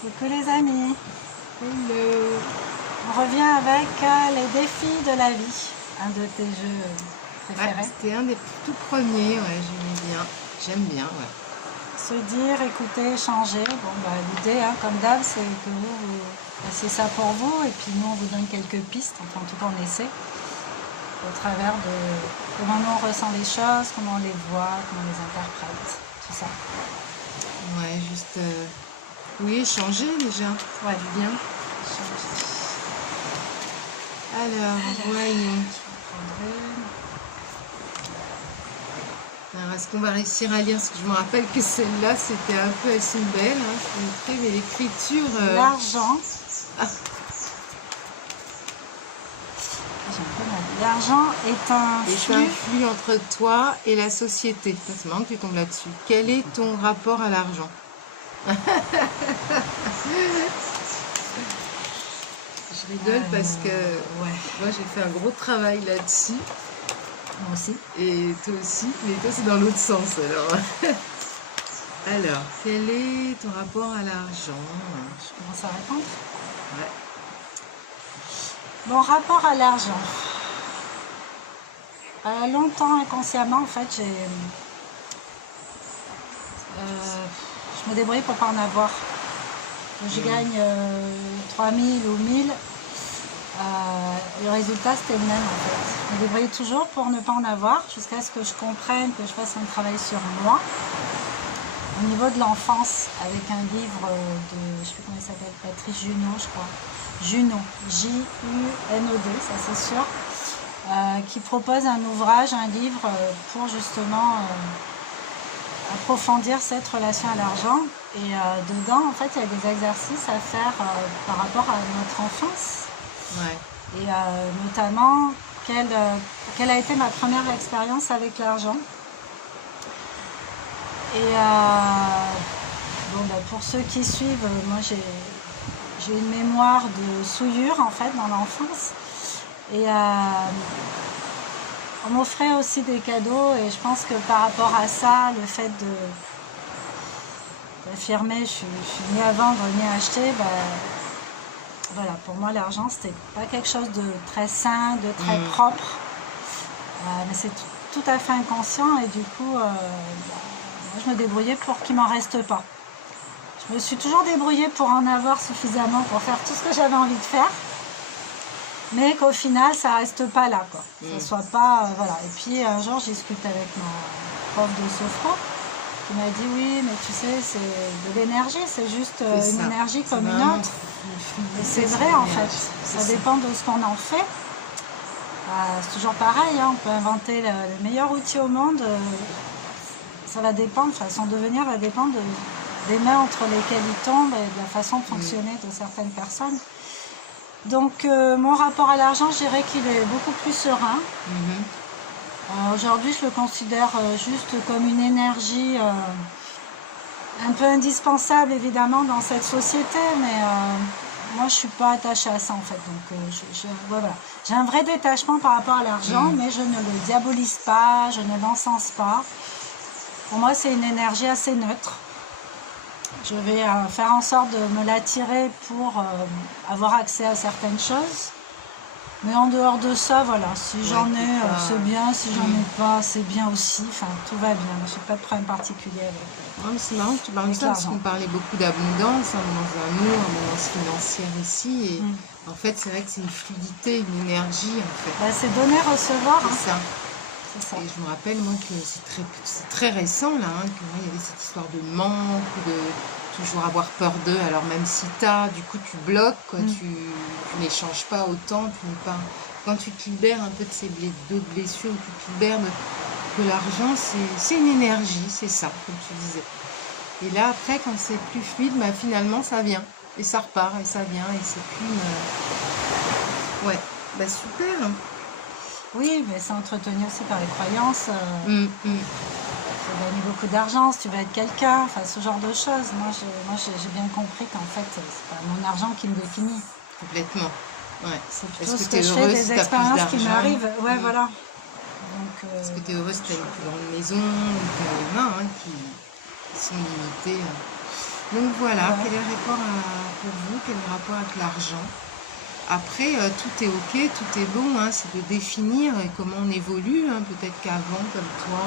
Coucou les amis, Hello. on revient avec les défis de la vie, un de tes jeux préférés. C'était un des tout premiers, ouais, j'aime bien, ouais. Se dire, écouter, changer. Bon, l'idée, comme d'hab, c'est que vous fassiez ça pour vous et puis nous on vous donne quelques pistes, enfin en tout cas on essaie, au travers de comment nous on ressent les choses, comment on les voit, comment on les interprète, tout ça. Ouais, juste, oui, changer déjà, Ouais, du bien. changer. Alors, voyons. Je vais prendre une. Alors, est-ce qu'on va réussir à lire? Parce que je me rappelle que celles-là, c'était un peu, elles sont belles, hein, je montrer, mais l'écriture... L'argent. Ah. J'ai un peu mal. L'argent est un flux entre toi et la société. C'est marrant que tu tombes là-dessus. Quel est ton rapport à l'argent? Je rigole parce que ouais. moi j'ai fait un gros travail là-dessus. Moi aussi. Et toi aussi, mais toi c'est dans l'autre sens alors. Alors, quel est ton rapport à l'argent? Je commence à répondre. Ouais. Mon rapport à l'argent. Longtemps, inconsciemment, en fait, je me débrouille pour pas en avoir. Je gagne 3000 ou 1000. Le résultat, c'était le même, en fait. Je me débrouillais toujours pour ne pas en avoir, jusqu'à ce que je comprenne, que je fasse un travail sur moi. Au niveau de l'enfance, avec un livre de, je sais plus comment il s'appelle, Patrice Junod, je crois. Junod, J-U-N-O-D, ça c'est sûr. Qui propose un ouvrage, un livre pour justement approfondir cette relation à l'argent. Et dedans, en fait, il y a des exercices à faire par rapport à notre enfance. Ouais. Et notamment, quelle a été ma première expérience avec l'argent. Et pour ceux qui suivent, moi j'ai une mémoire de souillure en fait dans l'enfance. Et on m'offrait aussi des cadeaux et je pense que par rapport à ça, le fait d'affirmer je suis ni à vendre ni à acheter, voilà, pour moi l'argent c'était pas quelque chose de très sain, de très propre, mais c'est tout à fait inconscient et du coup moi je me débrouillais pour qu'il m'en reste pas. Je me suis toujours débrouillée pour en avoir suffisamment pour faire tout ce que j'avais envie de faire. Mais qu'au final, ça reste pas là, quoi. Ça soit pas, voilà. Et puis un jour, j'ai discuté avec ma prof de sophro qui m'a dit oui, mais tu sais, c'est de l'énergie, c'est juste une énergie comme une autre. Et c'est vrai en fait. Ça dépend de ce qu'on en fait. C'est toujours pareil, hein, on peut inventer le meilleur outil au monde. Ça va dépendre, enfin, son devenir va dépendre des mains entre lesquelles il tombe et de la façon de fonctionner de certaines personnes. Donc mon rapport à l'argent, je dirais qu'il est beaucoup plus serein. Aujourd'hui, je le considère juste comme une énergie un peu indispensable évidemment dans cette société, mais moi je suis pas attachée à ça en fait. Donc voilà. J'ai un vrai détachement par rapport à l'argent, mais je ne le diabolise pas, je ne l'encense pas. Pour moi, c'est une énergie assez neutre. Je vais faire en sorte de me l'attirer pour avoir accès à certaines choses. Mais en dehors de ça, voilà, si j'en ai, c'est bien, si j'en ai pas, c'est bien aussi. Enfin, tout va bien. Je n'ai pas de problème particulier avec C'est marrant que tu parles de ça, parce qu'on parlait beaucoup d'abondance, dans un mot, abondance financière ici. Et en fait, c'est vrai que c'est une fluidité, une énergie, en fait. C'est donner, recevoir. C'est ça. Ça. Et je me rappelle, moi, que c'est très récent, là, que moi, il y avait cette histoire de manque, de toujours avoir peur d'eux. Alors, même si du coup, tu bloques, quoi, tu n'échanges pas autant, quand tu te libères un peu de d'autres blessures, tu te libères que l'argent, c'est une énergie, c'est ça, comme tu disais. Et là, après, quand c'est plus fluide, finalement, ça vient. Et ça repart, et ça vient, et c'est plus... Ouais, super. Oui, mais c'est entretenu aussi par les croyances. Tu vas gagner beaucoup d'argent si tu veux être quelqu'un, enfin ce genre de choses. Moi j'ai bien compris qu'en fait, c'est pas mon argent qui me définit. Complètement. Ouais. C'est plutôt ce que je fais, des expériences qui m'arrivent. Ouais, voilà. Est-ce que tu es heureuse que tu as une plus grande maison, ou qu'il y en a qui sont limitées? Donc voilà, Ouais. quel est le rapport pour vous, quel est le rapport avec l'argent? Après, tout est ok, tout est bon, hein, c'est de définir comment on évolue, hein, peut-être qu'avant, comme toi,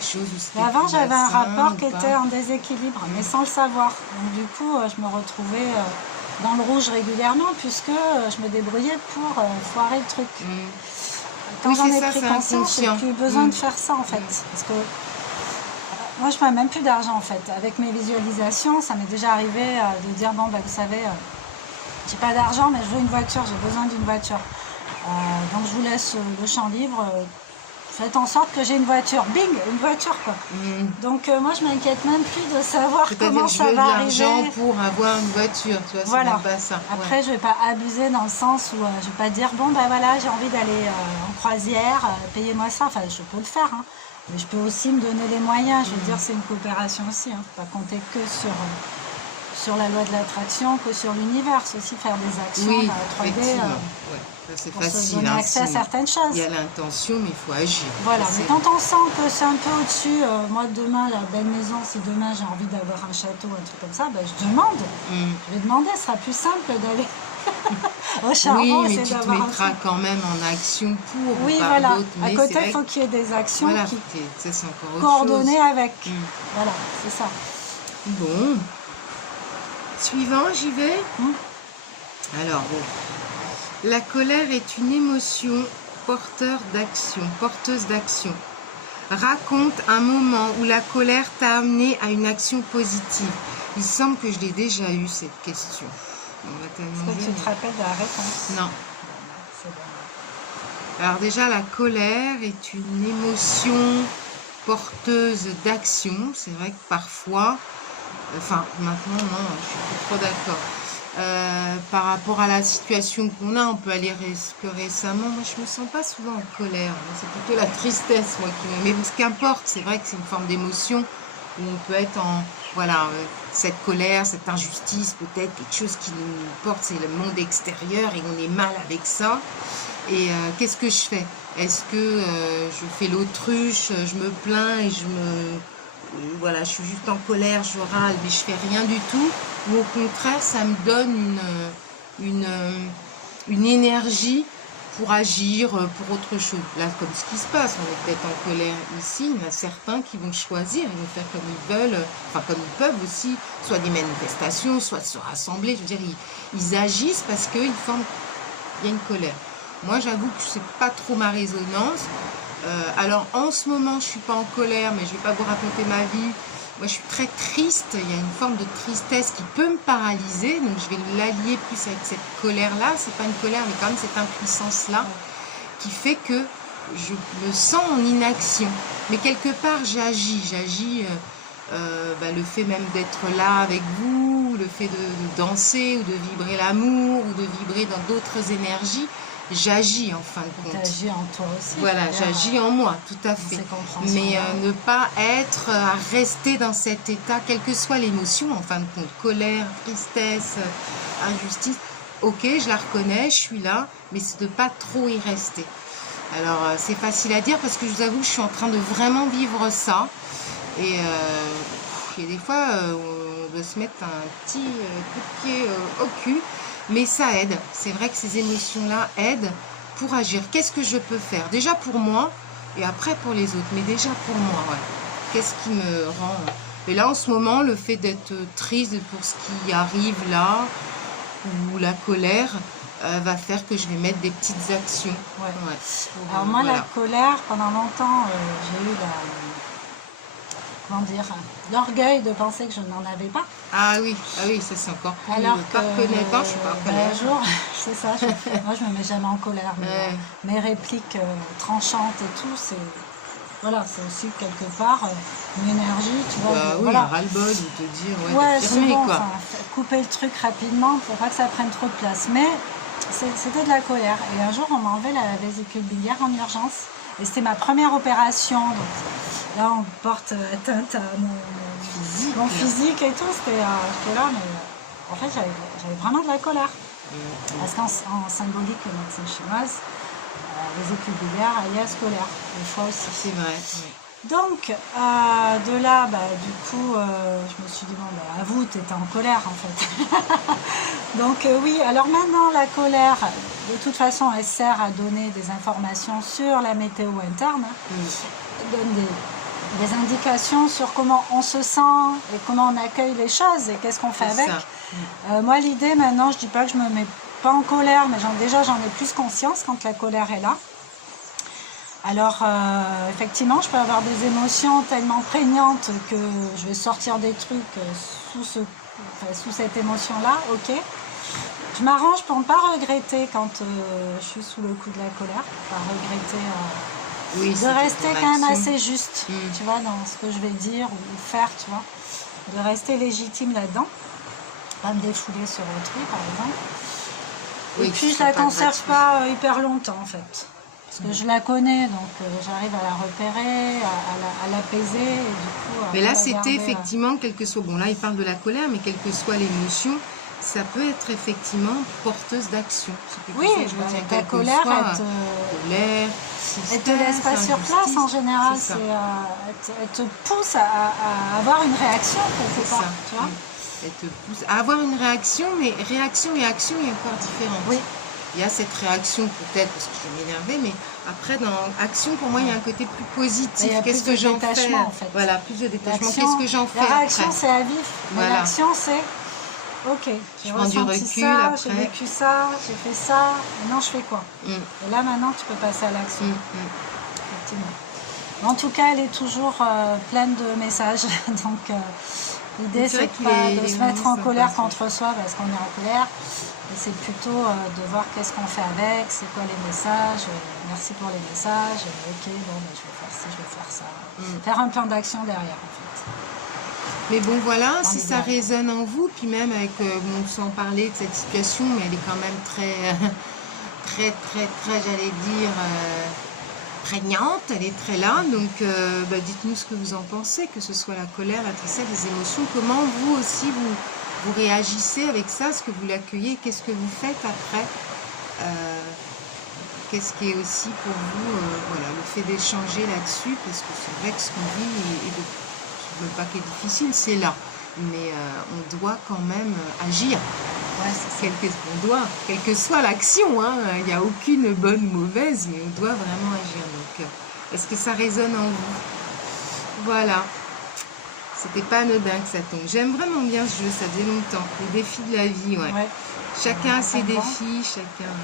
des choses où c'était Avant, plus j'avais un malsain rapport ou qui pas. était en déséquilibre, mais sans le savoir. Donc du coup, je me retrouvais dans le rouge régulièrement, puisque je me débrouillais pour foirer le truc. Quand Oui, j'en c'est ai ça, pris c'est conscience, j'ai inconscient. plus besoin de faire ça en fait. Parce que moi, je ne fais même plus d'argent en fait. Avec mes visualisations, ça m'est déjà arrivé de dire, bon, bah, vous savez, j'ai pas d'argent, mais je veux une voiture, j'ai besoin d'une voiture. Donc je vous laisse le champ libre. Faites en sorte que j'ai une voiture. Bing, une voiture quoi. Donc moi je m'inquiète même plus de savoir comment je ça veux de va l'argent arriver. pour avoir une voiture, tu vois, c'est Voilà. même pas ça. Après Ouais. je vais pas abuser dans le sens où je vais pas dire bon ben voilà j'ai envie d'aller en croisière, payez-moi ça. Enfin je peux le faire, hein. Mais je peux aussi me donner les moyens. Je veux dire c'est une coopération aussi. Hein. Faut pas compter que sur la loi de l'attraction, que sur l'univers. C'est aussi faire des actions Oui, dans la 3D. effectivement. Ouais. Ça, c'est Pour se facile. donner Hein, accès à si certaines choses. il y a l'intention, mais il faut agir. Voilà, Ça, mais c'est- quand on sent que c'est un peu au-dessus, moi demain, la belle maison, si demain j'ai envie d'avoir un château, un truc comme ça, ben, je demande. Je vais demander, ce sera plus simple que d'aller au Oui, charbon, mais essayer tu te d'avoir un mettras truc. quand même en action pour Oui, par voilà. d'autres. À Mais côté, c'est il vrai faut que qu'il y ait des actions voilà, qui ça c'est encore autre coordonnées chose. avec. Voilà, c'est ça. Bon, suivant, j'y vais. Alors, bon. La colère est une émotion porteuse d'action. Raconte un moment où la colère t'a amené à une action positive. Il semble que je l'ai déjà eu cette question. On va tellement Est-ce que jouer, tu te rappelles de la réponse? Non. C'est bon. Alors déjà, la colère est une émotion porteuse d'action. C'est vrai que parfois, enfin maintenant non, je suis plus trop d'accord. Par rapport à la situation qu'on a, on peut aller que récemment, moi je me sens pas souvent en colère, c'est plutôt la tristesse moi qui me... Mais qu'importe, c'est vrai que c'est une forme d'émotion où on peut être en, voilà, cette colère, cette injustice, peut-être quelque chose qui nous porte, c'est le monde extérieur et on est mal avec ça. Et qu'est-ce que je fais? Est-ce que je fais l'autruche, je me plains et voilà, je suis juste en colère, je râle, mais je fais rien du tout? Ou au contraire, ça me donne une énergie pour agir pour autre chose. Là, comme ce qui se passe, on est peut-être en colère ici, il y en a certains qui vont choisir, ils vont faire comme ils veulent, enfin comme ils peuvent aussi, soit des manifestations, soit se rassembler, je veux dire, ils agissent parce qu'il y a une colère. Moi, j'avoue que c'est pas trop ma résonance. Alors, en ce moment, je suis pas en colère, mais je vais pas vous raconter ma vie. Moi, je suis très triste. Il y a une forme de tristesse qui peut me paralyser. Donc, je vais l'allier plus avec cette colère-là. C'est pas une colère, mais quand même cette impuissance-là qui fait que je me sens en inaction. Mais quelque part, j'agis. Le fait même d'être là avec vous, le fait de danser ou de vibrer l'amour ou de vibrer dans d'autres énergies, j'agis en fin de compte. T'agis en toi aussi. Voilà, j'agis en moi, tout à fait. Mais ne pas être à rester dans cet état, quelle que soit l'émotion, en fin de compte, colère, tristesse, injustice. Ok, je la reconnais, je suis là, mais c'est de pas trop y rester. Alors, c'est facile à dire parce que je vous avoue que je suis en train de vraiment vivre ça. Et il y a des fois, on doit se mettre un petit coup de pied au cul. Mais ça aide. C'est vrai que ces émotions-là aident pour agir. Qu'est-ce que je peux faire? Déjà pour moi et après pour les autres. Mais déjà pour moi, ouais. Qu'est-ce qui me rend... Et là, en ce moment, le fait d'être triste pour ce qui arrive là, ou la colère, va faire que je vais mettre des petites actions. Ouais. Ouais. Alors moi, Voilà. la colère, pendant longtemps, j'ai eu l'orgueil de penser que je n'en avais pas. Ah oui, ça c'est encore plus... Alors je ne reconnais pas, je suis pas en colère. un jour, c'est ça, moi je me mets jamais en colère, mais mes répliques tranchantes et tout, c'est aussi quelque part une énergie, tu vois. Oui, voilà. un ras-le-bol, ou te dire, C'est d'affirmer, bon, quoi. enfin, couper le truc rapidement pour pas que ça prenne trop de place. Mais c'était de la colère. Et un jour, on m'a enlevé la vésicule biliaire en urgence. Et c'était ma première opération. Donc là, on porte atteinte à mon physique et tout. J'étais là, mais en fait, j'avais vraiment de la colère. Parce qu'en symbolique médecine chinoise, vésicule biliaire alias colère, des fois aussi. C'est vrai, oui. Donc, de là, du coup, je me suis dit, bon, avoue, tu étais en colère, en fait. Donc, oui, alors maintenant, la colère, de toute façon, elle sert à donner des informations sur la météo interne. Elle donne des indications sur comment on se sent et comment on accueille les choses et qu'est-ce qu'on fait avec. Moi, l'idée, maintenant, je dis pas que je me mets pas en colère, mais déjà, j'en ai plus conscience quand la colère est là. Alors, effectivement, je peux avoir des émotions tellement prégnantes que je vais sortir des trucs sous cette émotion-là, ok. Je m'arrange pour ne pas regretter quand je suis sous le coup de la colère, pas regretter de rester quand même assez juste, tu vois, dans ce que je vais dire ou faire, tu vois, de rester légitime là-dedans, pas me défouler sur autrui, par exemple. Et puis, je la conserve pas hyper longtemps, en fait. Parce que je la connais, donc j'arrive à la repérer, à l'apaiser. Et du coup, mais là, c'était effectivement, quel que soit... Bon, là, il parle de la colère, mais quelle que soit l'émotion, ça peut être effectivement porteuse d'action. Oui, ta colère, elle te laisse pas sur place en général. Elle te pousse à avoir une réaction quelque part, tu vois. Elle te pousse à avoir une réaction, mais réaction et action est encore différente. Oui. Il y a cette réaction peut-être parce que je vais m'énerver, mais après dans action pour moi il y a un côté plus positif. Qu'est-ce que j'en fais en fait. Voilà, plus de détachement. Qu'est-ce que j'en fais après. La réaction c'est à vif. Voilà. L'action c'est ok. Je prends du recul après. J'ai vécu ça, j'ai fait ça. Maintenant je fais quoi. Et là maintenant tu peux passer à l'action. Effectivement. En tout cas elle est toujours pleine de messages. Donc l'idée c'est pas de se mettre en colère contre soi parce qu'on est en colère. C'est plutôt de voir qu'est-ce qu'on fait avec, c'est quoi les messages, merci pour les messages, ok, bon, je vais faire ci, je vais faire ça. Faire un plan d'action derrière, en fait. Mais bon, voilà, si ça résonne en vous, puis même avec, bon, sans parler de cette situation, mais elle est quand même très, j'allais dire, prégnante, elle est très là, donc dites-nous ce que vous en pensez, que ce soit la colère, la tristesse, les émotions, comment vous aussi, vous réagissez avec ça, est-ce que vous l'accueillez, qu'est-ce que vous faites après, qu'est-ce qui est aussi pour vous, voilà, le fait d'échanger là-dessus, parce que c'est vrai que ce qu'on vit, je ne veux pas qu'il est difficile, c'est là, mais on doit quand même agir, on doit, quelle que soit l'action, hein, il n'y a aucune bonne ou mauvaise, mais on doit vraiment agir, donc est-ce que ça résonne en vous? Voilà. C'était pas anodin que ça tombe. J'aime vraiment bien ce jeu, ça faisait longtemps. Les défis de la vie, ouais. Chacun a ses défis, chacun...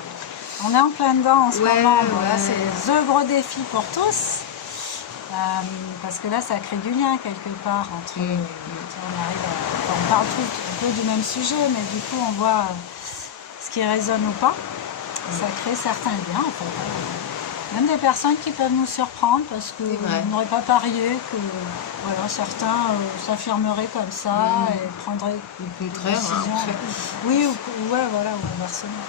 On est en plein dedans en ce moment. Bon, là, c'est le gros défi pour tous. Parce que là, ça crée du lien quelque part entre... on parle un peu du même sujet, mais du coup, on voit ce qui résonne ou pas. Ça crée certains liens, en fait. Même des personnes qui peuvent nous surprendre parce qu'on n'aurait pas parié que voilà, certains s'affirmeraient comme ça et prendraient une décision. Oui, ou inversement.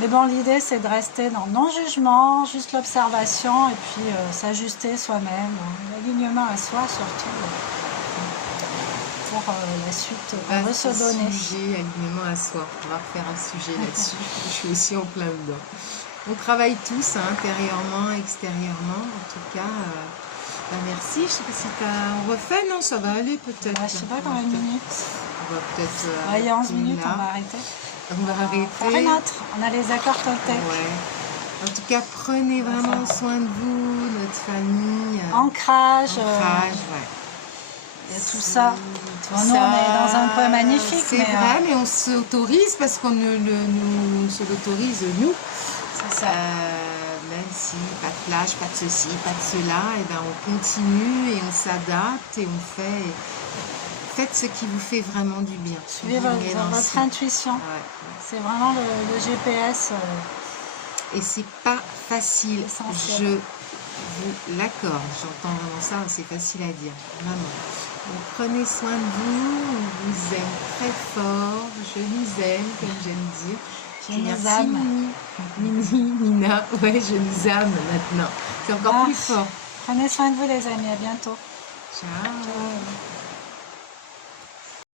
Mais bon, l'idée c'est de rester dans le non-jugement, juste l'observation et puis s'ajuster soi-même, l'alignement à soi surtout pour la suite. On veut se donner. Alignement à soi, on va refaire un sujet là-dessus. Je suis aussi en plein dedans. On travaille tous, hein, intérieurement, extérieurement. En tout cas, merci. Je ne sais pas si on refait. Non, ça va aller peut-être. Je ne sais pas combien de minutes. On va peut-être... il y a 11 minutes, on va arrêter. On va arrêter. Faire une autre. On a les accords Toltec. En tout cas, prenez vraiment soin de vous, notre famille. Ancrage. Il y a tout ça. Nous, on est dans un coin magnifique. C'est vrai, mais on s'autorise parce qu'on se l'autorise, nous. C'est ça. Même si pas de plage, pas de ceci, pas de cela, et ben on continue et on s'adapte et on fait. Faites ce qui vous fait vraiment du bien. Suivez votre intuition. C'est vraiment le GPS. Et c'est pas facile. Je vous l'accorde. J'entends vraiment ça. C'est facile à dire. Vraiment. Donc, prenez soin de vous. On vous aime très fort. Je nous aime, comme j'aime dire. Merci Nina, ouais, je nous âme maintenant. C'est encore plus fort. Prenez soin de vous les amis, à bientôt. Ciao.